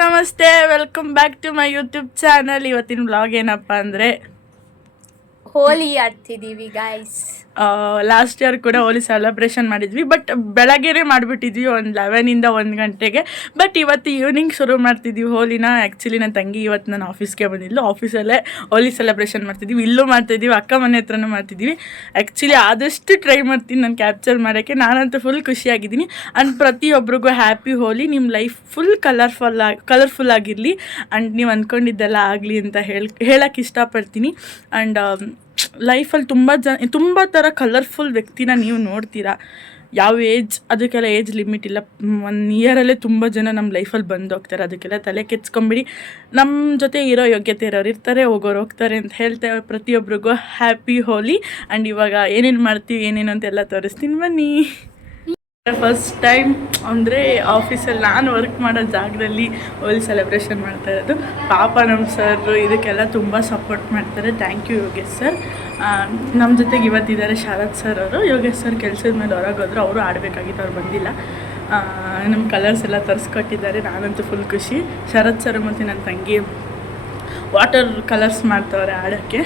ನಮಸ್ತೆ, welcome back to my YouTube channel. ಇವತ್ತಿನ vlog ಏನಪ್ಪ ಅಂದರೆ ಹೋಲಿ ಆಡ್ತಿದ್ದೀವಿ ಗೈಸ್. ಲಾಸ್ಟ್ ಇಯರ್ ಕೂಡ ಹೋಲಿ ಸೆಲೆಬ್ರೇಷನ್ ಮಾಡಿದ್ವಿ, ಬಟ್ ಬೆಳಗ್ಗೆನೇ ಮಾಡಿಬಿಟ್ಟಿದ್ವಿ ಒಂದು 11 to 1 ಗಂಟೆಗೆ. ಬಟ್ ಇವತ್ತು ಈವ್ನಿಂಗ್ ಶುರು ಮಾಡ್ತಿದ್ವಿ ಹೋಲಿನ. ಆ್ಯಕ್ಚುಲಿ ನನ್ನ ತಂಗಿ ಇವತ್ತು ನಾನು ಆಫೀಸ್ಗೆ ಬಂದಿದ್ಲು, ಆಫೀಸಲ್ಲೇ ಹೋಲಿ ಸೆಲೆಬ್ರೇಷನ್ ಮಾಡ್ತಿದ್ವಿ. ಇಲ್ಲೂ ಮಾಡ್ತಿದ್ದೀವಿ, ಅಕ್ಕ ಮನೆ ಹತ್ರನೂ ಮಾಡ್ತಿದ್ವಿ. ಆ್ಯಕ್ಚುಲಿ ಆದಷ್ಟು ಟ್ರೈ ಮಾಡ್ತೀನಿ ನಾನು ಕ್ಯಾಪ್ಚರ್ ಮಾಡೋಕ್ಕೆ. ನಾನಂತೂ ಫುಲ್ ಖುಷಿಯಾಗಿದ್ದೀನಿ. ಆ್ಯಂಡ್ ಪ್ರತಿಯೊಬ್ಬರಿಗೂ ಹ್ಯಾಪಿ ಹೋಲಿ. ನಿಮ್ಮ ಲೈಫ್ ಫುಲ್ ಕಲರ್ಫುಲ್ ಆಗಿರಲಿ ಆ್ಯಂಡ್ ನೀವು ಅಂದ್ಕೊಂಡಿದ್ದೆಲ್ಲ ಆಗಲಿ ಅಂತ ಹೇಳಕ್ಕೆ ಇಷ್ಟಪಡ್ತೀನಿ. ಆ್ಯಂಡ್ ಲೈಫಲ್ಲಿ ತುಂಬ ಥರ ಕಲರ್ಫುಲ್ ವ್ಯಕ್ತಿನ ನೀವು ನೋಡ್ತೀರಾ. ಯಾವ ಏಜ್, ಅದಕ್ಕೆಲ್ಲ ಏಜ್ ಲಿಮಿಟ್ ಇಲ್ಲ. 1 ಇಯರಲ್ಲೇ ತುಂಬ ಜನ ನಮ್ಮ ಲೈಫಲ್ಲಿ ಬಂದು ಹೋಗ್ತಾರೆ. ಅದಕ್ಕೆಲ್ಲ ತಲೆ ಕೆಚ್ಕೊಂಬಿಡಿ. ನಮ್ಮ ಜೊತೆ ಇರೋ ಯೋಗ್ಯತೆ ಇರೋರು ಇರ್ತಾರೆ, ಹೋಗೋರು ಹೋಗ್ತಾರೆ ಅಂತ ಹೇಳ್ತೇವೆ. ಪ್ರತಿಯೊಬ್ಬರಿಗೂ ಹ್ಯಾಪಿ ಹೋಲಿ. ಆ್ಯಂಡ್ ಇವಾಗ ಏನೇನು ಮಾಡ್ತೀವಿ ಏನೇನು ಅಂತೆಲ್ಲ ತೋರಿಸ್ತೀನಿ, ಬನ್ನಿ. ಫಸ್ಟ್ ಟೈಮ್ ಅಂದರೆ ಆಫೀಸಲ್ಲಿ ನಾನು ವರ್ಕ್ ಮಾಡೋ ಜಾಗದಲ್ಲಿ ಹೋಲಿ ಸೆಲೆಬ್ರೇಷನ್ ಮಾಡ್ತಾ ಇರೋದು. ಪಾಪ ನಮ್ಮ ಸರ್ ಇದಕ್ಕೆಲ್ಲ ತುಂಬ ಸಪೋರ್ಟ್ ಮಾಡ್ತಾರೆ. Thank you Yogesh sir. ನಮ್ಮ ಜೊತೆಗೆ ಇವತ್ತಿದ್ದಾರೆ ಶರತ್ ಸರ್ ಅವರು. ಯೋಗೇಶ್ ಸರ್ ಕೆಲಸದ ಮೇಲೆ ಹೊರಗೆ ಹೋದ್ರು, ಅವರು ಆಡಬೇಕಾಗಿತ್ತು, ಅವ್ರು ಬಂದಿಲ್ಲ. ನಮ್ಮ ಕಲರ್ಸ್ ಎಲ್ಲ ತರಿಸ್ಕೊಟ್ಟಿದ್ದಾರೆ. ನಾನಂತೂ ಫುಲ್ ಖುಷಿ. ಶರತ್ ಸರ್ ಮತ್ತು ನನ್ನ ತಂಗಿ ವಾಟರ್ ಕಲರ್ಸ್ ಮಾಡ್ತವ್ರೆ ಆಡೋಕ್ಕೆ.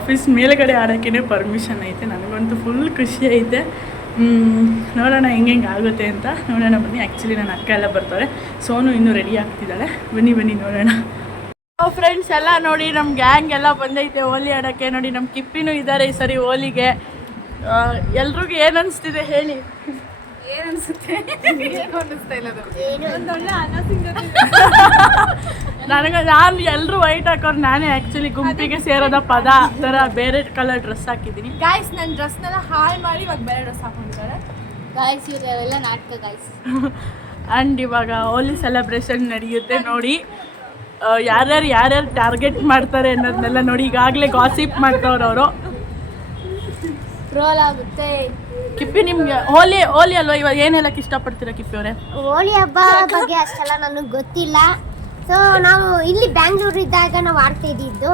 ಆಫೀಸ್ ಮೇಲ್ಗಡೆ ಆಡೋಕ್ಕೇ ಪರ್ಮಿಷನ್ ಐತೆ. ನನಗಂತೂ ಫುಲ್ ಖುಷಿ ಐತೆ. ನೋಡೋಣ ಹೆಂಗೆ ಆಗುತ್ತೆ ಅಂತ ನೋಡೋಣ, ಬನ್ನಿ. ಆ್ಯಕ್ಚುಲಿ ನನ್ನ ಅಕ್ಕ ಎಲ್ಲ ಬರ್ತಾರೆ. ಸೋನು ಇನ್ನೂ ರೆಡಿ ಆಗ್ತಿದ್ದಾಳೆ. ಬನ್ನಿ ನೋಡೋಣ. ಫ್ರೆಂಡ್ಸ್ ಎಲ್ಲ ನೋಡಿ, ನಮ್ಮ ಗ್ಯಾಂಗ್ ಎಲ್ಲ ಬಂದೈತೆ ಹೋಲಿ ಆಡೋಕ್ಕೆ. ನೋಡಿ, ನಮ್ಮ ಕಿಪ್ಪಿನೂ ಇದ್ದಾರೆ ಈ ಸರಿ ಹೋಲಿಗೆ. ಎಲ್ರಿಗೂ ಏನು ಅನಿಸ್ತಿದೆ ಹೇಳಿ? ಏನು ಅನಿಸುತ್ತೆ? ಏನು ಅನ್ನಿಸ್ತಾ ಇಲ್ಲ. ನಾನು ಎಲ್ಲರೂ ವೈಟ್ ಹಾಕೋರು, ನಾನೇ ಆ್ಯಕ್ಚುಲಿ ಗುಂಪಿಗೆ ಸೇರೋದ ಪದ ಥರ ಬೇರೆ ಕಲರ್ ಡ್ರೆಸ್ ಹಾಕಿದ್ದೀನಿ. ಗಾಯ್ಸ್, ನನ್ನ ಡ್ರೆಸ್ನೆಲ್ಲ ಹಾಳು ಮಾಡಿ ಇವಾಗ ಬೇರೆ ಡ್ರೆಸ್ ಹಾಕೊಂತಾರೆ ಗಾಯ್ಸ್. ಇವರೆಲ್ಲ ನಾಟಕ ಗಾಯ್ಸ್. ಆ್ಯಂಡ್ ಇವಾಗ ಹೋಲಿ ಸೆಲೆಬ್ರೇಷನ್ ನಡೆಯುತ್ತೆ ನೋಡಿ. ಯಾರ್ಯಾರು ಟಾರ್ಗೆಟ್ ಮಾಡ್ತಾರೆ ಅನ್ನೋದನ್ನೆಲ್ಲ ನೋಡಿ. ಈಗಾಗಲೇ ಗಾಸಿಪ್ ಮಾಡ್ತವ್ರು ಅವರು. ರೋಲ್ ಆಗುತ್ತೆ. ಕಿಪ್ಪಿ, ನಿಮ್ಗೆ ಹೋಲಿ ಅಲ್ವಾ, ಇವಾಗ ಏನು ಹೇಳಕ್ಕೆ ಇಷ್ಟಪಡ್ತೀರಾ ಕಿಪ್ಪಿ ಅವರೇ? ಹೋಲಿ ಹಬ್ಬ ಬಗ್ಗೆ ಅಷ್ಟೆಲ್ಲ ನನಗೆ ಗೊತ್ತಿಲ್ಲ. ಸೊ ನಾವು ಇಲ್ಲಿ ಬ್ಯಾಂಗ್ಳೂರ್ ಇದ್ದಾಗ ನಾವು ಆಡ್ತಾ ಇದ್ದಿದ್ದು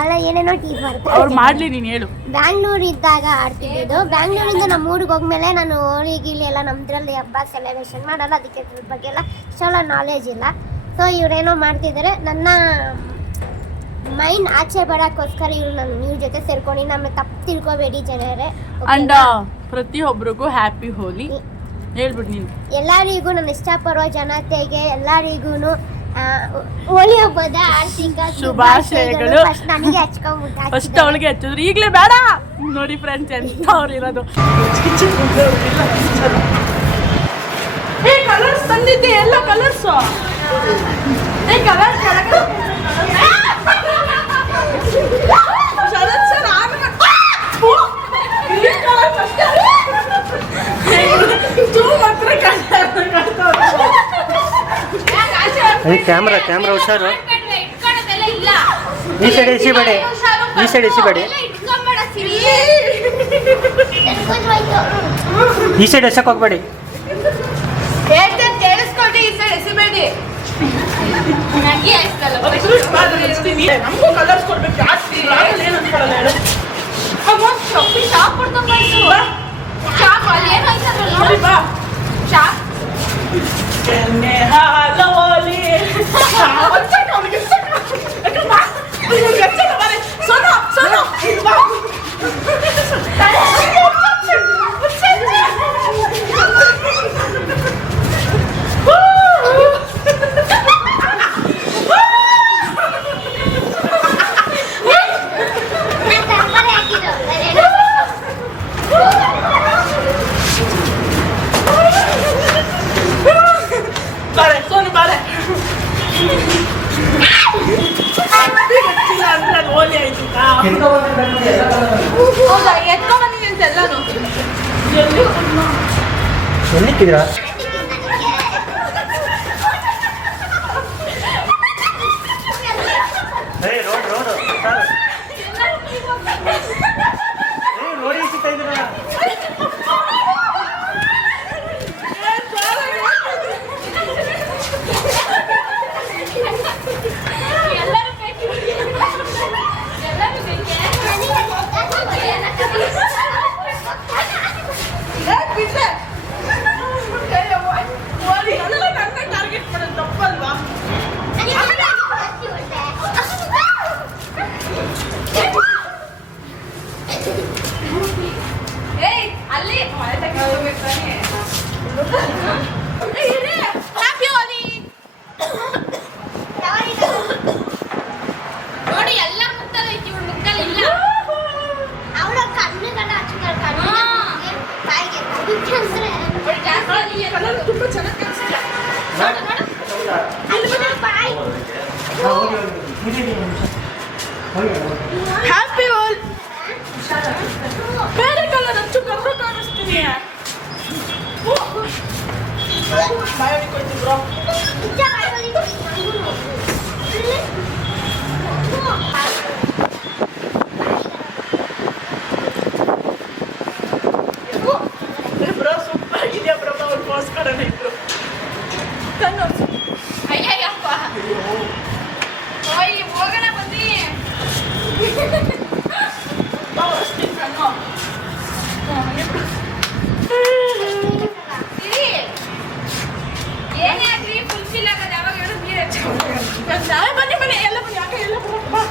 ಅಲ್ಲ, ಏನೇನೋ ಟೀಚ್ ಮಾಡ್ತಾರೆ. ಅವ್ರು ಮಾಡಲಿ, ನೀನು ಹೇಳು. ಬ್ಯಾಂಗ್ಳೂರ್ ಇದ್ದಾಗ ಆಡ್ತಿದ್ದು. ಬ್ಯಾಂಗ್ಳೂರಿಂದ ನಮ್ಮ ಊರಿಗೆ ಹೋದ್ಮೇಲೆ ನಾನು ಹೋಳಿ ಗೀಲಿ ಎಲ್ಲ ನಮ್ಮದ್ರಲ್ಲಿ ಹಬ್ಬ ಸೆಲೆಬ್ರೇಷನ್ ಮಾಡಲ್ಲ, ಅದಕ್ಕೆ ಇದ್ರ ಬಗ್ಗೆ ಎಲ್ಲ ಇಷ್ಟೆಲ್ಲ ನಾಲೆಜ್ ಇಲ್ಲ. ಸೊ ಇವರೇನೋ ಮಾಡ್ತಿದ್ದಾರೆ. ನನ್ನ ಮೈಂಡ್ ಆಚೆ ಬರೋಕ್ಕೋಸ್ಕರ ಇವ್ರ ಜೊತೆ ಸೇರ್ಕೊಂಡು ನಮಗೆ ತಪ್ಪು ತಿಳ್ಕೊಬೇಡಿ ಜನರೇ. ಅಂಡ್ ಪ್ರತಿಯೊಬ್ಬರಿಗೂ ಹ್ಯಾಪಿ ಹೋಲಿ ಹೇಳ್ಬಿಟ್ಟು ನೀನು. ಎಲ್ಲರಿಗೂ ನನ್ನ ಇಷ್ಟಪಡುವ ಜನತೆಗೆ ಎಲ್ಲರಿಗೂ ಹೋಲಿ ಹಬ್ಬದ ಆರ್ಥಿಕ ಶುಭಾಶಯಗಳು. ನನಗೆ ಹಚ್ಕೊಂಡ್ಬಿಟ್ಟು ಫಸ್ಟ್ ಅವಳಿಗೆ ಹಚ್ಚಿದ್ರು, ಈಗಲೇ ಬೇಡ. ನೋಡಿ ಫ್ರೆಂಡ್ಸ್, ಎಂತ ಅವ್ರು ಇರೋದು. ಕಲರ್ಸ್ ತಂದಿದ್ದೆ, ಎಲ್ಲ ಕಲರ್ಸು. ಕಲರ್ ಶರತ್ ಸರ್ ಕ್ಯಾಮ್ರಾ ಹುಷಾರು. ಈ ಸೈಡ್ ಎಸಿಬೇಡಿ, ಈ ಸೈಡ್ ಎಸಿಬೇಡಿ, ಈ ಸೈಡ್ ಎಸಕ್ಕೆ ಹೋಗ್ಬೇಡಿ. ಕೇಳಿಸ್ಕೊಡಿ, ಈ ಸೈಡ್ ಎಸಿಬೇಡಿ. ನಮಗೂ ಕಲರ್ಸ್ ಕೊಡ್ಬೇಕು ಜಾಸ್ತಿ. ಏನು ಅನ್ಕೊಳ್ಳಲ್ಲ ಹೇಳು. ಶಾಪ್ ಕೊಡ್ಕೊಂಡ್ಬಾಯ್ತು. ಶಾಪ್ ಅಲ್ಲಿ ಏನು ಆಯ್ತದ್ರಲ್ಲ ನೋಡಿ ಬಾ. ಶಾಪ್ ಎಣ್ಣೆ ಹಾಲು ಹೋಲಿ. ಹೌದಾ, ಎತ್ಕೊಂಡ್ಬಂದಿನಿ ಅಂತ ಎಲ್ಲಾನು. ಎಲ್ಲಿಕ್ಕಿದ್ದೀರಾ? ನೋಡಿ ಸಿಗ್ತಾ ಇದ್ದೀರಾ? ಹ್ಯಾಪಿ ಹೋಲ್ ಬೇರೆ ಕಲರ್ ಹಚ್ಚು ಕರ್ರು ಕಾಣಿಸ್ತೀನಿ ಬ್ರೋ ಬ್ರೋ ಸೂಪರ್ ಆಗಿದೆಯಾ ಬ್ರೋ ಅವ್ರಿಗೋಸ್ಕರ ಇದ್ರು ಕಣ್ಣು ಅಯ್ಯಯ್ಯಪ್ಪ ಓಯ್ ಹೋಗೋಣ ಬನ್ನಿ ಅಷ್ಟಿನ ಕಣ್ಣು ಇರಿ ಏನೇ ಆಗ್ಲಿ ಫುಲ್ಫಿಲ್ ಆಗೋದು ಯಾವಾಗ ಹೇಳು ನೀರು ನಾಳೆ ಬನ್ನಿ ಬನ್ನಿ ಎಲ್ಲ ಬನ್ನಿ ಯಾಕೆ ಎಲ್ಲ ಬಾ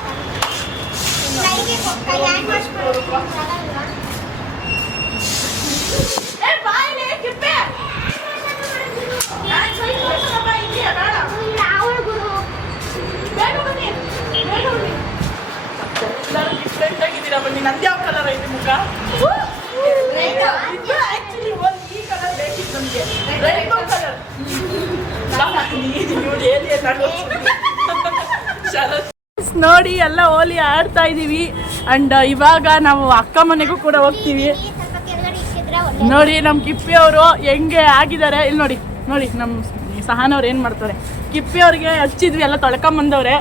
ಏ ಬಾಯಿಲೆ ಕಿಪ್ಪೆ ನಾನು ಸರಿ ಬಾ ಇದೆಯಾ ಬೇಡ ಬೇಗ ಬನ್ನಿ ಬೇಗ ಬನ್ನಿ ಎಲ್ಲರೂ ಡಿಫ್ರೆಂಟ್ ಆಗಿದ್ದೀರಾ ಬನ್ನಿ ನಂದು ಯಾವ ಕಲರ್ ಐತೆ ಮುಖ ಆಕ್ಚುಲಿ ಒಂದು ಈ ಕಲರ್ ಬೇಕಿತ್ತು ನಮಗೆ ರೈನ್ಬೋ ಕಲರ್ ನೋಡಿ ನೋಡಿ ಎಲ್ಲ ಹೋಲಿ ಆಡ್ತಾ ಇದೀವಿ ಅಂಡ್ ಇವಾಗ ನಾವು ಅಕ್ಕ ಮನೆಗೂ ಕೂಡ ಹೋಗ್ತೀವಿ ನೋಡಿ ನಮ್ಮ ಕಿಪ್ಪಿ ಅವರು ಹೆಂಗೆ ಆಗಿದ್ದಾರೆ ಇಲ್ಲಿ ನೋಡಿ ನೋಡಿ ನಮ್ಮ ಸಹನವ್ರು ಏನು ಮಾಡ್ತಾರೆ ಕಿಪ್ಪಿ ಅವ್ರಿಗೆ ಹಚ್ಚಿದ್ವಿ ಎಲ್ಲ ತೊಳ್ಕೊಂಬಂದವ್ರೆ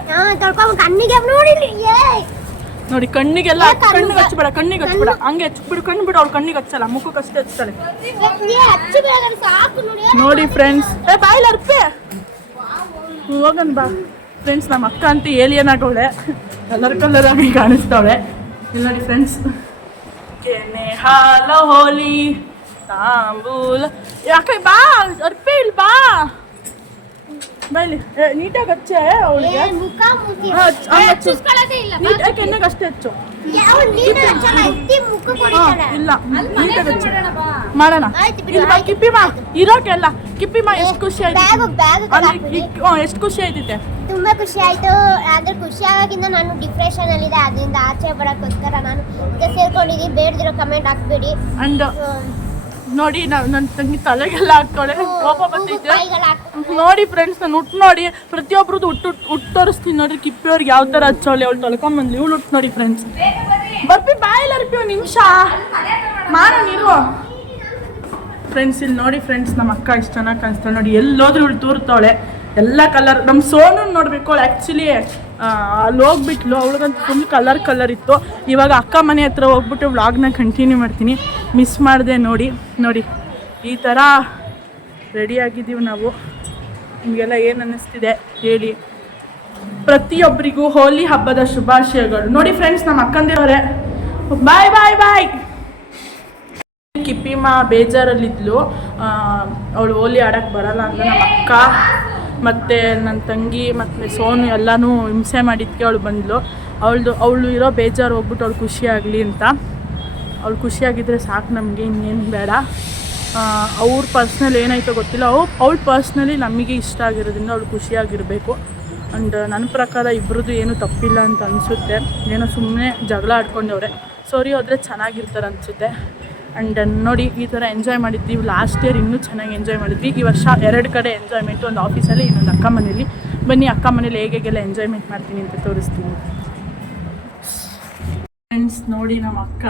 ನೋಡಿ ಕಣ್ಣಿಗೆಲ್ಲ ಕಣ್ಣಿಗೆ ಹಚ್ಬೇಡ ಕಣ್ಣಿಗೆ ಹಚ್ಬೇಡ ಹಂಗೆ ಹಚ್ಬಿಡು ಕಣ್ಣು ಬಿಡು ಅವ್ಳು ಕಣ್ಣಿಗೆ ಹಚ್ಚಲ್ಲ ಮುಖಕ್ಕೆ ಅಷ್ಟೇ ಹಚ್ತಾಳೆ ನೋಡಿ ಫ್ರೆಂಡ್ಸ್ ಏ ಬಾಯಿಲ್ಲ ಅರ್ಪೆ ಹೋಗನ್ ಬಾ ಫ್ರೆಂಡ್ಸ್ ನಮ್ಮ ಅಕ್ಕ ಅಂತ ಏಲಿಯನ್ ಆಗೋಳೆ ಕಲರ್ ಆಗಿ ಕಾಣಿಸ್ತಾವಳೆ ಇಲ್ಲ ನೋಡಿ ಫ್ರೆಂಡ್ಸ್ ಕೆನೆ ಹಾಲ ಹೋಲಿ ತಾಂಬೂಲ ಯಾಕೆ ಬಾ ಅರ್ಪೆ ಇಲ್ಲಿ ಬಾ ಬೈಲಿ ನೀಟಾಗಿ ಹಚ್ಚೆ ಅವಳಿಗೆ ಕೆನ್ನೆಗೆ ಅಷ್ಟೇ ಹಚ್ಚು ಇಲ್ಲ ನೀಟಾಗಿ ಹಚ್ಚು ಮಾಡೋಣ ಇಲ್ಲಿ ಬಾ ಕಿಪ್ಪಿ ಮಾ ಇರೋಕೆಲ್ಲ ಕಿಪ್ಪಿ ಮಾ ಎಷ್ಟು ಖುಷಿ ಆಯ್ತು ಎಷ್ಟು ಖುಷಿ ಆಯ್ತಿದೆ ತುಂಬಾ ಖುಷಿ ಆಯ್ತು ಆದ್ರೆ ಖುಷಿ ಆಗೋಕ್ಕಿಂತ ನಾನು ಡಿಪ್ರೆಷನ್ ಅಲ್ಲಿ ಇದೆ ಅದರಿಂದ ಆಚೆ ಬರೋಕ್ಕೋಸ್ಕರ ನಾನು ಸೇರ್ಕೊಂಡಿದ್ದೀನಿ ಬೇಡದಿರೋ ಕಮೆಂಟ್ ಹಾಕ್ಬೇಡಿ ಅಂಡ್ ನೋಡಿ ನನ್ನ ತಂಗಿ ತಲೆಗೆಲ್ಲ ಹಾಕ್ತಾಳೆ ಕೋಪ ಬಂದೈತೆ ನೋಡಿ ಫ್ರೆಂಡ್ಸ್ ನಾನು ಹುಟ್ಟು ನೋಡಿ ಪ್ರತಿಯೊಬ್ರದ್ದು ಹುಟ್ಟು ತೋರಿಸ್ತೀನಿ ನೋಡ್ರಿ ಕಿಪ್ಪಿಯವ್ರಿಗೆ ಯಾವ ಥರ ಹಚ್ಚವಳೆ ಅವಳು ತೊಳ್ಕೊಂಬಂದ್ಲಿ ಇವಳು ಹುಟ್ಟು ನೋಡಿ ಫ್ರೆಂಡ್ಸ್ ಬರ್ಬಿ ಬಾಯಿಲ್ಲ ಅರ್ಪಿ ಒಂದು ನಿಮಿಷ ಮಾಡೋಣ ಇರುವ ಫ್ರೆಂಡ್ಸ್ ಇಲ್ಲಿ ನೋಡಿ ಫ್ರೆಂಡ್ಸ್ ನಮ್ಮ ಅಕ್ಕ ಇಷ್ಟು ಚೆನ್ನಾಗಿ ಕಾಣಿಸ್ತಾಳೆ ನೋಡಿ ಎಲ್ಲೋದ್ರೂ ಇವಳು ತೋರ್ತಾವಳೆ ಎಲ್ಲ ಕಲರ್ ನಮ್ಮ ಸೋನು ನೋಡಬೇಕು ಅವಳು ಆ್ಯಕ್ಚುಲಿ ಅಲ್ಲಿ ಹೋಗ್ಬಿಟ್ಲು ಅವಳಿಗಂತೂ ಫುಲ್ ಕಲರ್ ಇತ್ತು ಇವಾಗ ಅಕ್ಕ ಮನೆ ಹತ್ರ ಹೋಗ್ಬಿಟ್ಟು ವ್ಲಾಗ್ನ ಕಂಟಿನ್ಯೂ ಮಾಡ್ತೀನಿ ಮಿಸ್ ಮಾಡಿದೆ ನೋಡಿ ನೋಡಿ ಈ ಥರ ರೆಡಿಯಾಗಿದ್ದೀವಿ ನಾವು ನಿಮಗೆಲ್ಲ ಏನು ಅನ್ನಿಸ್ತಿದೆ ಹೇಳಿ ಪ್ರತಿಯೊಬ್ಬರಿಗೂ ಹೋಲಿ ಹಬ್ಬದ ಶುಭಾಶಯಗಳು ನೋಡಿ ಫ್ರೆಂಡ್ಸ್ ನಮ್ಮ ಅಕ್ಕಂದಿರವ್ರೆ ಬಾಯ್ ಬಾಯ್ ಬಾಯ್ ಕಿಪ್ಪಿಮ್ಮ ಬೇಜಾರಲ್ಲಿದ್ಲು ಅವಳು ಹೋಲಿ ಆಡೋಕ್ಕೆ ಬರಲ್ಲ ಅಂತ ನಮ್ಮ ಅಕ್ಕ ಮತ್ತು ನನ್ನ ತಂಗಿ ಮತ್ತು ಸೋನು ಎಲ್ಲನೂ ಹಿಂಸೆ ಮಾಡಿದ್ದಕ್ಕೆ ಅವಳು ಬಂದಳು ಅವಳು ಇರೋ ಬೇಜಾರು ಹೋಗ್ಬಿಟ್ಟು ಅವಳು ಖುಷಿಯಾಗಲಿ ಅಂತ ಅವಳು ಖುಷಿಯಾಗಿದ್ದರೆ ಸಾಕು ನಮಗೆ ಇನ್ನೇನು ಬೇಡ ಅವ್ರ ಪರ್ಸ್ನಲ್ ಏನಾಯ್ತೋ ಗೊತ್ತಿಲ್ಲ ಅವಳು ಪರ್ಸ್ನಲಿ ನಮಗೆ ಇಷ್ಟ ಆಗಿರೋದ್ರಿಂದ ಅವಳು ಖುಷಿಯಾಗಿರಬೇಕು ಆ್ಯಂಡ್ ನನ್ನ ಪ್ರಕಾರ ಇಬ್ಬರದ್ದು ಏನೂ ತಪ್ಪಿಲ್ಲ ಅಂತ ಅನಿಸುತ್ತೆ ಏನೋ ಸುಮ್ಮನೆ ಜಗಳ ಆಡ್ಕೊಂಡವ್ರೆ ಸರಿ ಹೋದರೆ ಚೆನ್ನಾಗಿರ್ತಾರೆ ಅನಿಸುತ್ತೆ ಆ್ಯಂಡ್ ನೋಡಿ ಈ ಥರ ಎಂಜಾಯ್ ಮಾಡಿದ್ದೀವಿ ಲಾಸ್ಟ್ ಇಯರ್ ಇನ್ನೂ ಚೆನ್ನಾಗಿ ಎಂಜಾಯ್ ಮಾಡಿದ್ವಿ ಈ ವರ್ಷ 2 ಕಡೆ ಎಂಜಾಯ್ಮೆಂಟು ಒಂದು ಆಫೀಸಲ್ಲಿ ಇನ್ನೊಂದು ಅಕ್ಕ ಮನೇಲಿ ಬನ್ನಿ ಅಕ್ಕ ಮನೇಲಿ ಹೇಗೆಲ್ಲ ಎಂಜಾಯ್ಮೆಂಟ್ ಮಾಡ್ತೀನಿ ಅಂತ ತೋರಿಸ್ತೀನಿ ಫ್ರೆಂಡ್ಸ್ ನೋಡಿ ನಮ್ಮ ಅಕ್ಕ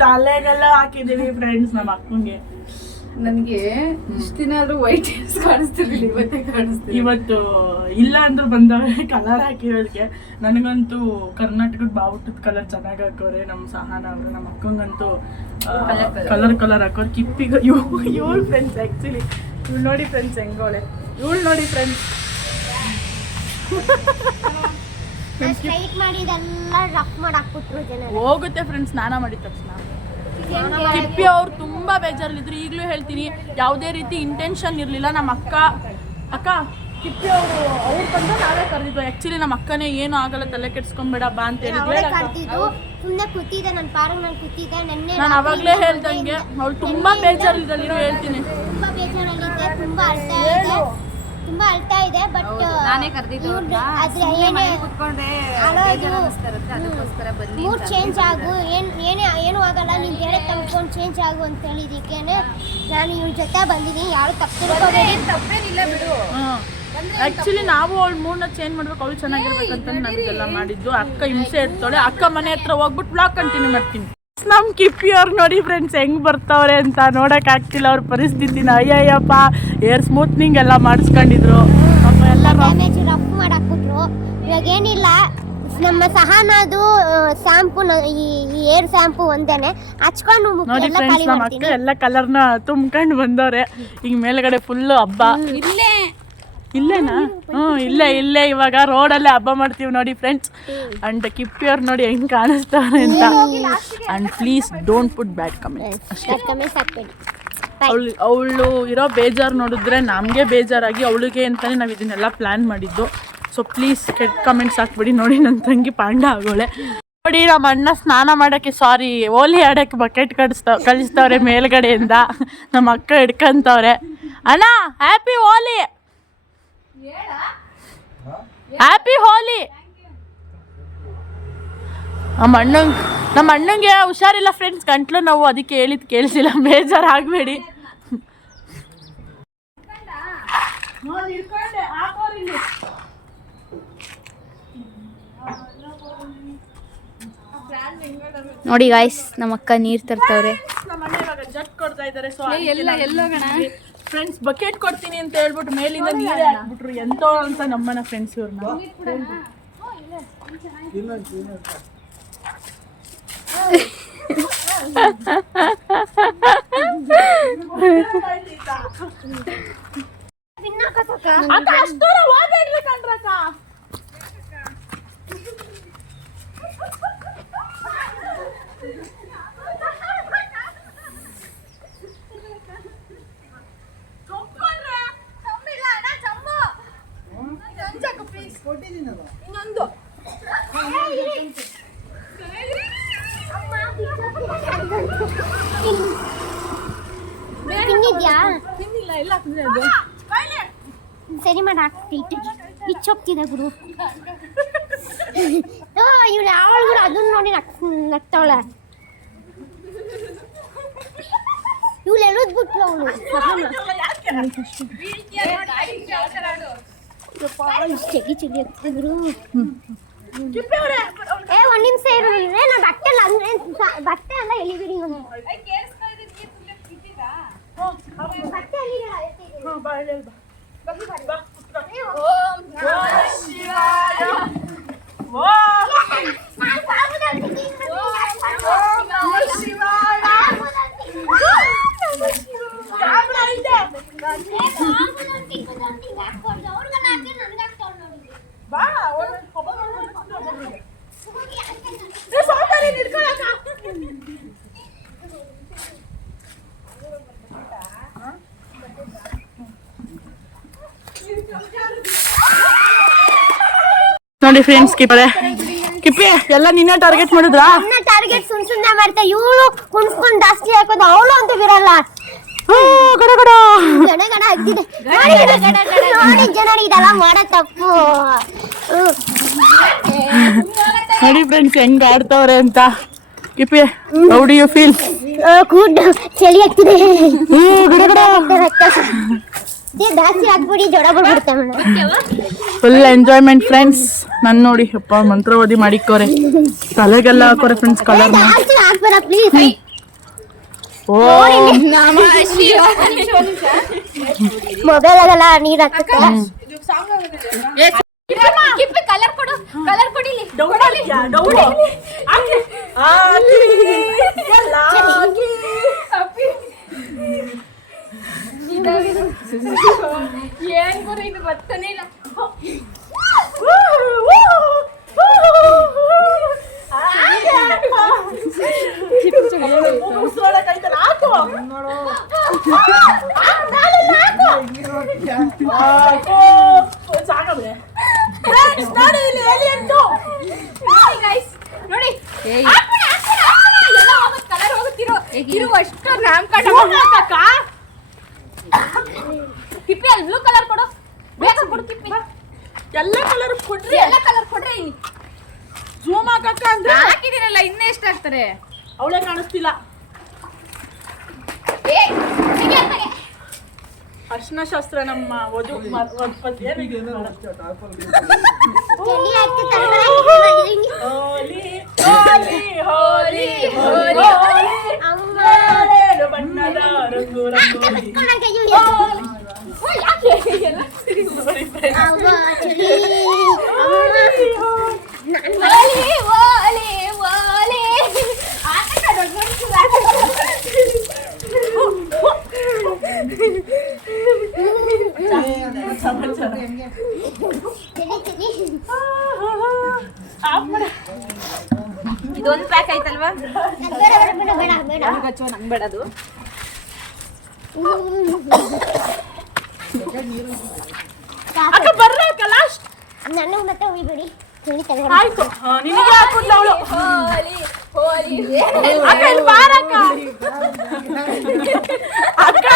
ತಲೆಗೆಲ್ಲ ಹಾಕಿದ್ದೀವಿ ಫ್ರೆಂಡ್ಸ್ ನಮ್ಮ ಅಕ್ಕಂಗೆ ನನಗೆ ಇಷ್ಟು ದಿನ ಆದ್ರೂ ವೈಟ್ ಹೇರ್ಸ್ ಕಾಣಿಸ್ತಿರ್ಲಿಲ್ಲ ಇವತ್ತೇ ಕಾಣಿಸ್ತಿಲ್ಲ ಇವತ್ತು ಇಲ್ಲ ಅಂದ್ರೂ ಬಂದವೆ ಕಲರ್ ಹಾಕಿರೋದಕ್ಕೆ ನನಗಂತೂ ಕರ್ನಾಟಕದ ಬಾವುಟದ ಕಲರ್ ಚೆನ್ನಾಗಿ ಹಾಕೋರೆ ನಮ್ಮ ಸಹನ ಅವರು ನಮ್ಮ ಅಕ್ಕಂಗಂತೂ ಕಲರ್ ಹಾಕೋರು ಕಿಪ್ಪಿಗೆ ಇವಳು ಫ್ರೆಂಡ್ಸ್ ಆ್ಯಕ್ಚುಲಿ ಇವಳು ನೋಡಿ ಫ್ರೆಂಡ್ಸ್ ಹೆಂಗೋಳೆ ಇವಳು ನೋಡಿ ಫ್ರೆಂಡ್ಸ್ ಹೋಗುತ್ತೆ ಫ್ರೆಂಡ್ಸ್ ಸ್ನಾನ ಮಾಡಿದ ತಕ್ಷಣ ಕಿಪ್ಪಿ ಅವ್ರು ತುಂಬ ಬೇಜಾರಲ್ಲಿದ್ರು ಈಗಲೂ ಹೇಳ್ತೀನಿ ಯಾವುದೇ ರೀತಿ ಇಂಟೆನ್ಷನ್ ಇರಲಿಲ್ಲ ನಮ್ಮ ಅಕ್ಕ ಕಿಪ್ಪಿ ಅವ್ರು ಬಂದ ನಾವೇ ಕರೆದಿದ್ದು ಆ್ಯಕ್ಚುಲಿ ನಮ್ಮ ಅಕ್ಕನೇ ಏನು ಆಗಲ್ಲ ತಲೆ ಕೆಡ್ಸ್ಕೊಂಬೇಡ ಬಾ ಅಂತ ಹೇಳಿದ್ರು ನಾನು ಅವಾಗಲೇ ಹೇಳ್ದಂಗೆ ಅವಳು ತುಂಬ ಬೇಜಾರಿದ್ದಲ್ಲಿ ಹೇಳ್ತೀನಿ ತುಂಬಾ ಅಳ್ತಾ ಇದೆ ಬಟ್ ನಾನೇ ಕರೆದಿದ್ದು ಮೂಡ್ ಚೇಂಜ್ ಆಗು ಏನು ಆಗಲ್ಲ ನೀನು ಹೇಳಿ ತಮ್ಕೊಂಡು ಚೇಂಜ್ ಆಗು ಅಂತ ಹೇಳಿದಕ್ಕೇನೆ ನಾನು ಇವ್ರ ಜೊತೆ ಬಂದಿದ್ದೀನಿ ಯಾರು ತಪ್ಪು ತಪ್ಪೇನಿಲ್ಲ ಬಿಡು ಆ್ಯಕ್ಚುಲಿ ನಾವು ಅವಳು ಮೂರನ್ನ ಚೇಂಜ್ ಮಾಡ್ಬೇಕು, ಅವಳು ಚೆನ್ನಾಗಿರ್ಬೇಕಂತ ನಾವಿದೆಲ್ಲ ಮಾಡಿದ್ದು. ಅಕ್ಕ ಹಿಂಸೆ ಇರ್ತಾಳೆ. ಅಕ್ಕ ಮನೆ ಹತ್ರ ಹೋಗ್ಬಿಟ್ಟು ಬ್ಲಾಗ್ ಕಂಟಿನ್ಯೂ ಮಾಡ್ತೀನಿ. ನಮ್ಮ ಕಿಪ್ಪಿ ಅವ್ರು ನೋಡಿ ಫ್ರೆಂಡ್ಸ್ ಹೆಂಗೆ ಬರ್ತಾವ್ರೆ ಅಂತ ನೋಡೋಕ್ಕಾಗ್ತಿಲ್ಲ ಅವ್ರ ಪರಿಸ್ಥಿತಿನ. ಅಯ್ಯಯ್ಯಪ್ಪ ಏರ್ ಸ್ಮೂತ್ನಿಂಗ್ ಎಲ್ಲ ಮಾಡಿಸ್ಕೊಂಡಿದ್ರು. ಪಾಪ ಎಲ್ಲ ಡ್ಯಾಮೇಜ್ ರಫ್ ಮಾಡಾಕ್ಬಿಟ್ರು. ಇವಾಗ ಏನಿಲ್ಲ, ನಮ್ಮ ಸಹನಾದು ಶಾಂಪು ಈ ಏರ್ ಶಾಂಪು ಒಂದೇನೆ ಹಚ್ಕೊಂಡು ನೋಡಿ ಎಲ್ಲ ಫ್ರೆಂಡ್ಸ್, ಖಾಲಿ ನಮ್ಮ ಮಾಡ್ತೀನಿ. ಅಕ್ಕ ಎಲ್ಲ ಕಲರ್ನ ತುಂಬ್ಕೊಂಡು ಬಂದವ್ರೆ. ಈಗ ಮೇಲ್ಗಡೆ ಫುಲ್ಲು ಹಬ್ಬ. ಇಲ್ಲೇನಾ? ಇಲ್ಲೇ ಇವಾಗ ರೋಡಲ್ಲೇ ಹಬ್ಬ ಮಾಡ್ತೀವಿ ನೋಡಿ ಫ್ರೆಂಡ್ಸ್. ಅಂಡ್ ಕಿಪ್ಪಿಯವ್ರು ನೋಡಿ ಹೆಂಗ್ ಕಾಣಿಸ್ತಾರೆ ಅಂತ. And please don't put bad comments. Comments ಹಾಕ್ಬೇಡಿ. ಅವಳು ಇರೋ ಬೇಜಾರು ನೋಡಿದ್ರೆ ನಮಗೆ ಬೇಜಾರಾಗಿ ಅವಳಿಗೆ ಅಂತಾನೆ ನಾವು ಇದನ್ನೆಲ್ಲ ಪ್ಲಾನ್ ಮಾಡಿದ್ದು. ಸೊ ಪ್ಲೀಸ್ ಕೆಟ್ಟ ಕಮೆಂಟ್ಸ್ ಹಾಕ್ಬಿಡಿ. ನೋಡಿ ನನ್ನ ತಂಗಿ ಪಾಂಡ ಆಗೋಳೆ. ನೋಡಿ ನಮ್ಮ ಅಣ್ಣ ಸ್ನಾನ ಮಾಡೋಕ್ಕೆ ಹೋಲಿ ಆಡೋಕ್ಕೆ ಬಕೆಟ್ ಕಳಿಸ್ತವ್ರೆ ಮೇಲ್ಗಡೆಯಿಂದ. ನಮ್ಮ ಅಕ್ಕ ಹಿಡ್ಕೊಂತವ್ರೆ. ಅಣ್ಣ ಹ್ಯಾಪಿ ಹೋಲಿ, ಹ್ಯಾಪಿ ಹೋಲಿ. ನಮ್ಮ ಅಣ್ಣಂಗೆ ಹುಷಾರಿಲ್ಲ ಫ್ರೆಂಡ್ಸ್, ಗಂಟ್ಲು ನೋವು, ಅದಕ್ಕೆ ಹೇಳಿದ್ದು ಕೇಳಿಸಿಲ್ಲ, ಬೇಜಾರಾಗಬೇಡಿ. ನೋಡಿ ಗಾಯ್ಸ್, ನಮ್ಮ ಅಕ್ಕ ನೀರು ತರ್ತವ್ರೆ. ನಮ್ಮ ಅಣ್ಣ ಇವಾಗ ಜಗ್ ಕೊಡ್ತಾ ಇದ್ದಾರೆ. ಸೊ ಫ್ರೆಂಡ್ಸ್ ಬಕೆಟ್ ಕೊಡ್ತೀನಿ ಅಂತ ಹೇಳ್ಬಿಟ್ಟು ಮೇಲಿಂದ ನೀರೇ ಹಾಕ್ಬಿಟ್ರು. ಎಂತೋ ಅಂತ ನಮ್ಮನ ಫ್ರೆಂಡ್ಸ್ ಇವ್ರನ್ನ. ಸರಿ ಮಾಡಿ ಹಾಕ್ತಿ ಬಿಚ್ಚೋಗ್ತಿದೆ ಗುರು. ಇವಳು ಅವಳು ಅದನ್ನ ನೋಡಿ ನಗ್ತಾವಳೆ. ಇವಳು ಎಳುದ್ಬಿಟ್ಲು ಅವಳು. ಚೆಗಿ ಚೆಗಿ ಆಗ್ತಿದ್ರು. ಒಂದ್ ನಿಮಿಷ ಇರು, ನಾನು ಬಟ್ಟೆ ಅಲ್ಲ ಅಂದ್ರೆ ಬಟ್ಟೆ ಅಲ್ಲ ಎಲಿಬಿಡಿ. ಬಟ್ಟೆ ನೋಡಿ ಫ್ರೆಂಡ್ಸ್, ಕಿಪ್ಪಿ ಎಲ್ಲ ನಿನ್ನ ಟಾರ್ಗೆಟ್ ಮಾಡಿದ್ರಾ? ನನ್ನ ಟಾರ್ಗೆಟ್ ಸುಮ್ನೆ ಮಾಡ್ತಾ ಇವಳು ಕುಣ್ಸ್ಕೊಂಡು ಜಾಸ್ತಿ ಹಾಕೋದು, ಅವಳು ಅಂತ ಬಿರಲ್ಲ. ಗಡ ಗಡ ಆಗ್ತಿದೆ ನೋಡಿ ಜನ, ಇದೆಲ್ಲ ಮಾಡೋ ತಪ್ಪು. ನೋಡಿ ಫ್ರೆಂಡ್ಸ್ ಹೆಂಗ್ ಆಡ್ತವ್ರೆ ಅಂತ. Kippi, how do you feel? Good. ಚಳಿ ಆಗ್ತಿದೆ. ಜಾಸ್ತಿ ಹಾಕ್ಬಿಡಿ, ಜಡ ಬಿಡ್ಬಿಡ್ತೇವೆ. Full enjoyment friends. ನನ್ ನೋಡಿ ಅಪ್ಪ ಮಂತ್ರವಾದಿ ಮಾಡಿಕೋರೆ, ತಲೆಗೆಲ್ಲ ಹಾಕೋರೆ ಫ್ರೆಂಡ್ಸ್ ಕಲರ್. ಹಾಕ್ಬೇಡ ಪ್ಲೀಸ್. ಮೊಬೈಲ್ ಆಗಲ್ಲ, ನೀರ್ ಹಾಕ್ತಾರೆ. ಕಲರ್ ಕೊಡು, ಕಲರ್ ಕೊಡಿಲಿ. ಏನ್ ಬರ ಇದು ಬರ್ತಾನೆ ಇಲ್ಲ. ನೋಡಿ ಕಲರ್ ಹೋಗುತ್ತಿರೋ ಇರುವಷ್ಟು ನಾಮಕಾಟ. ಕಿಪ್ಪಿ ಅಲ್ಲಿ ಬ್ಲೂ ಕಲರ್ ಕೊಡು, ಬೇಗ ಕೊಡು ಕಿಪ್ಪಿ. ಎಲ್ಲ ಕಲರ್ ಕೊಡ್ರಿ, ಎಲ್ಲ ಕಲರ್ ಕೊಡ್ರಿ. ಜೂಮ್ ಹಾಕಕ್ಕ ಅಂದ್ರೆ ಹಾಕಿದಿರಲ್ಲ, ಇನ್ನೂ ಎಷ್ಟು ಹಾಕ್ತಾರೆ? ಅವಳೇ ಕಾಣಿಸ್ತಿಲ್ಲ. ಅರ್ಶಿನ ಶಾಸ್ತ್ರ ನಮ್ಮ ವಧು ವಧುಪತಿ ಎಲ್ಲಿ ಆಯ್ತು ತಡ್ಕೊಳಕ್ಕೆ ಹಿಂಗೆ. ಹೋಲಿ ಹೋಲಿ ಹೋಲಿ ಹೋಲಿ ಅಮ್ಮ ಹೋಲಿ ಬಣ್ಣದ ರಂಗು ರಂಗೋಲಿ ತಡ್ಕೊಳಕ್ಕೆ ಅಯ್ಯೋ ಅವ್ವ ಚಳಿ ಅಮ್ಮ ಓಲಿ ಓಲಿ ಚಳಿ ಚಳಿ ಇದೊಂದು ಪ್ಯಾಕ್ ಆಯ್ತಲ್ವಾ? ಬೇಡ ಬೇಡ ಬೇಡ ಬೇಡ ನಂಗೆ ಬೇಡದು. ಅಕ್ಕ ಬರ್ರಕ್ಕ ಲಾಸ್ಟ್ ನನಗೆ ಮತ್ತೆ ಉಯ್ಬೇಡಿ ಚಳಿ ತಗೊಂಡು ಆಯ್ತು ನಿನಗೆ ಹಾಕ್ಬಿಟ್ಲ ಅವಳು ಹೋಲಿ ಹೋಲಿ ಅಕ್ಕ ಇಲ್ಲಿ ಬಾರಕ್ಕ ಅಕ್ಕ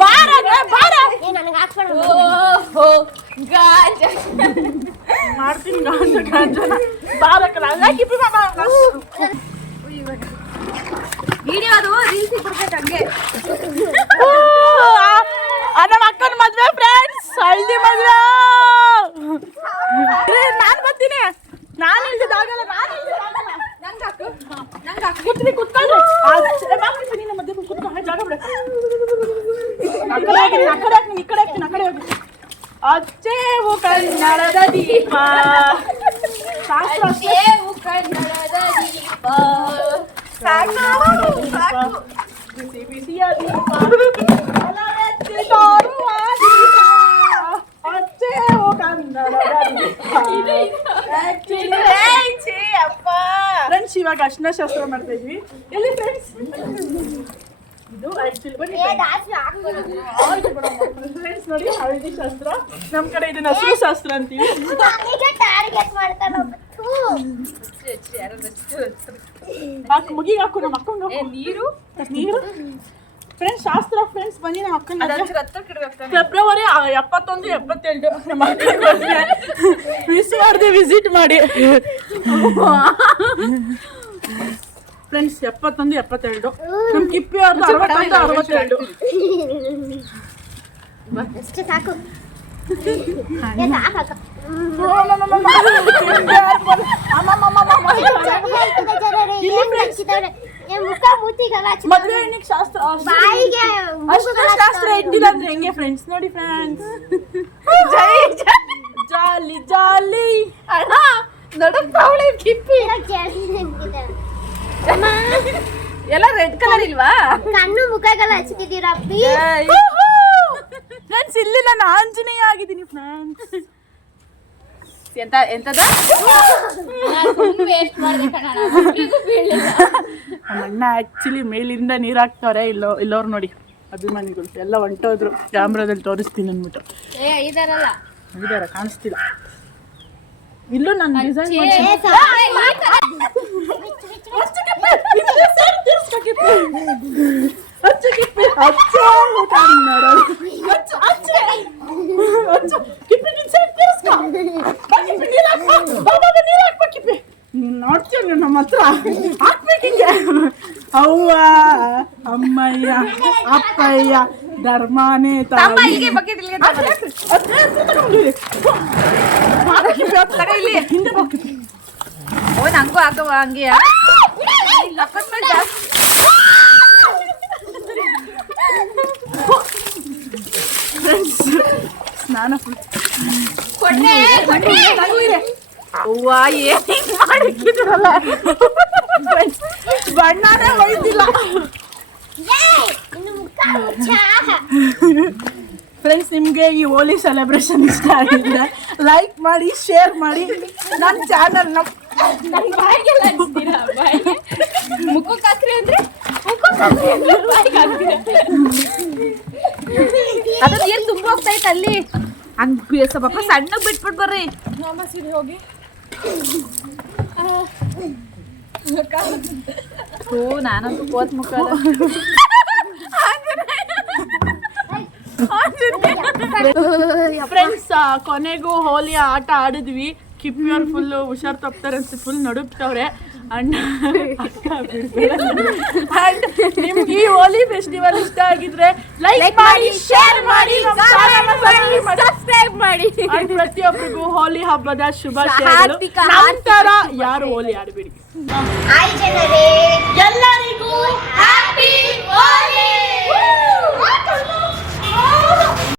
ಬಾರಕ್ಕ ಬಾರ ಏ ನನಗೆ ಹಾಕ್ಬೇಡ ಓಹೋ ಗಾಂಜಾ ಮಾಡ್ತೀನಿ ಗಾಂಜ ಗಾಂಜನ ಬಾರಕ್ಕ ಲೈಕ್ ಇಪ್ಪಿ ಮಾಮ ವಿಡಿಯೋ ಅದು ರೀಲ್ಸ್ ಕೊಡ್ಬೇಕು ಹಂಗೆ. ನಮ್ಮ ಅಕ್ಕನ ಮದ್ವೆ ಫ್ರೆಂಡ್ಸ್ ಹಳ್ದಿ ಮದ್ವೆ ನಾನು ಬರ್ತೀನಿ ನಾನು ಇಲ್ದಿದ್ದಾಗಲ್ಲ ನಂಗೆ ಹಾಕು ಕೂತ್ರಿ ಕೂತ್ಕೊಳ್ರಿ ಬಾಕ್ರಿ ನಿನ್ನ ಮಧ್ಯೆ ಕೂತ್ಕೊಂಡು ಜಾಗ ಬಿಡ ಆ ಕಡೆ ಹೋಗಿ ಆ ಕಡೆ ಹಾಕ್ತೀನಿ ಈ ಕಡೆ ಹಾಕ್ತೀನಿ ಆ ಕಡೆ ಹೋಗಿ ಅಚ್ಚೇವು ಕನ್ನಡದ ದೀಪ ಶಾಸ್ತ್ರ ದೇವು ಕನ್ನಡದ ದೀಪ. ಸಾಕು ಬಿಸಿ ಬಿಸಿಯ ದೀಪ ಒಲವೆತ್ತಿ ತೋರುವ ದೀಪ ಅಚ್ಚೇವು ಕನ್ನಡದ ದೀಪ ಫ್ರೆಂಡ್ಸ್ ಇವಾಗ ಅರ್ಶಿನ ಶಾಸ್ತ್ರ ಮಾಡ್ತಾ ಇದ್ವಿ ಎಲ್ಲಿ ಫ್ರೆಂಡ್ಸ್ ಇದು ಆಕ್ಚುಲಿ ಬನ್ನಿ ಫ್ರೆಂಡ್ಸ್ ನೋಡಿ ಹಳದಿ ಶಾಸ್ತ್ರ ನಮ್ ಕಡೆ ಇದನ್ನ ಹಸಿರು ಶಾಸ್ತ್ರ ಅಂತೀವಿ ನನಗೆ ಟಾರ್ಗೆಟ್ ಮಾಡ್ತಾನೆ ಹಾಕಿ ಮುಗಿಗೆ ಹಾಕು ನಮ್ಮ ಅಕ್ಕಂಗ ನೀರು ನೀರು ಫ್ರೆಂಡ್ಸ್ ಶಾಸ್ತ್ರ ಫ್ರೆಂಡ್ಸ್ ಬನ್ನಿ ನಮ್ಮ ಅಕ್ಕನ ಹತ್ತಿರಕ್ಕೆ ಫೆಬ್ರವರಿ 71 72 ನಮ್ಮ ಅಕ್ಕನ ಮಿಸ್ ಮಾಡದೆ ವಿಸಿಟ್ ಮಾಡಿ ಫ್ರೆಂಡ್ಸ್ 71 72 ನಮ್ಮ ಕಿಪ್ಪಿ ಅವ್ರದ್ದು 65 62 ಅಷ್ಟೇ ಸಾಕು ಏ ಸಾಕು ಮುಖ ಮೂತಿಗಲ್ಲ ಮದುವೆ ಹೆಣ್ಣಿಗೆ ಶಾಸ್ತ್ರ ಬಾಯಿಗೆ ಅಷ್ಟು ಶಾಸ್ತ್ರ ಇಟ್ಟಿಲ್ಲ ಅಂದ್ರೆ ಹೆಂಗೆ ಫ್ರೆಂಡ್ಸ್ ನೋಡಿ ಫ್ರೆಂಡ್ಸ್ ಜಾಲಿ ಜಾಲಿ ಅಣ್ಣ ನಡುತ್ತಾವಳೆ ಕಿಪ್ಪಿ ಎಲ್ಲ ರೆಡ್ ಕಲರ್ ಇಲ್ವಾ? ಕಣ್ಣು ಮುಖಗೆಲ್ಲ ಹಚ್ಚಿದ್ದೀರಾ ಫ್ರೆಂಡ್ಸ್ ಇಲ್ಲಿ ನಾನು ಆಂಜನೇಯ ಆಗಿದ್ದೀನಿ ಫ್ರೆಂಡ್ಸ್ ಎಂತದ ವೇಸ್ಟ್ ಮಾಡಿದೆ ಕಣ ನಮ್ಮ ಅಣ್ಣ ಆಕ್ಚುಲಿ ಮೇಲಿಂದ ನೀರು ಹಾಕ್ತವ್ರೆ ಇಲ್ಲವ್ರು ನೋಡಿ ಅಭಿಮಾನಿಗಳು ಎಲ್ಲ ಹೊಂಟೋದ್ರು ಕ್ಯಾಮ್ರಾದಲ್ಲಿ ತೋರಿಸ್ತೀನಿ ಅಂದ್ಬಿಟ್ಟು ಇದಾರಲ್ಲ ಇದಾರ ಕಾಣಿಸ್ತಿಲ್ಲ ಇಲ್ಲೂ ನಾನು ಡಿಸೈನ್ ನೋಡ್ತೀಯ ನಮ್ಮ ಹತ್ರ ಹಾಕ್ಬೇಕಿಂಗೆ ಅವ್ವ ಅಮ್ಮಯ್ಯ ಅಪ್ಪಯ್ಯ ಧರ್ಮಾನೇ ತಾಯಿ ಹಿಂದೆ ಹೋಗ್ತಿದ್ವಿ ಓ ನಂಗೂ ಹಾಕವ ಹಂಗೆ ಸ್ನಾನ ಅವ್ವ ಏನ್ ಮಾಡಿಕ್ಕಿದ್ರಲ್ಲ ಬಣ್ಣನೇ ಒಯ್ದಿಲ್ಲ ಫ್ರೆಂಡ್ಸ್ ನಿಮಗೆ ಈ ಹೋಲಿ ಸೆಲೆಬ್ರೇಷನ್ ಇಷ್ಟ ಆಗಿದ್ರೆ ಲೈಕ್ ಮಾಡಿ ಶೇರ್ ಮಾಡಿ ನನ್ನ ಚಾನಲ್ ನನ್ನ ಬಾಯಿಗೆಲ್ಲ ಹಚ್ತೀರಾ ಬಾಯಿಗೆ ಮುಖಕ್ಕೆ ಹಾಕ್ರಿ ಅಂದ್ರೆ ಮುಖಕ್ಕೆ ಹಾಕ್ರಿ ಅಂದ್ರೆ ಬಾಯಿಗೆ ಹಾಕ್ತೀರಾ ಅದು ನೀರು ತುಂಬ ಹೋಗ್ತೈತೆ ಅಲ್ಲಿ ಹಂಗೆ ಸ್ವಲ್ಪ ಸಣ್ಣಗೆ ಬಿಟ್ಬಿಟ್ಟು ಬರ್ರಿ ನಮಸ್ತೆ ಹೋಗಿ ಓ ನಾನಂತೂ ಕೋತ್ ಮುಖ ಫ್ರೆಂಡ್ಸ್ ಕೊನೆಗೂ ಹೋಲಿ ಆಟ ಆಡಿದ್ವಿ ಕಿಪ್ಪಿಯವ್ರು ಫುಲ್ಲು ಹುಷಾರ್ ತಪ್ತಾರೆ ಅನ್ಸುತ್ತೆ ಫುಲ್ ನಡುಕ್ತವ್ರೆ ಅಂಡ್ ನಿಮ್ಗೆ ಈ ಹೋಲಿ ಫೆಸ್ಟಿವಲ್ ಇಷ್ಟ ಆಗಿದ್ರೆ ಲೈಕ್ ಮಾಡಿ, ಶೇರ್ ಮಾಡಿ, ಸಬ್ಸ್ಕ್ರೈಬ್ ಮಾಡಿ. and ಪ್ರತಿಯೊಬ್ಬರಿಗೂ ಹೋಲಿ ಹಬ್ಬದ ಶುಭಾಶಯಗಳು. ಹಾರ್ದಿಕ ನಂತರ ಯಾರು ಹೋಲಿ ಆಡಬೇಡಿ. ಹಾಯ್ ಜನರೇ, ಎಲ್ಲರಿಗೂ ಹ್ಯಾಪಿ ಹೋಲಿ.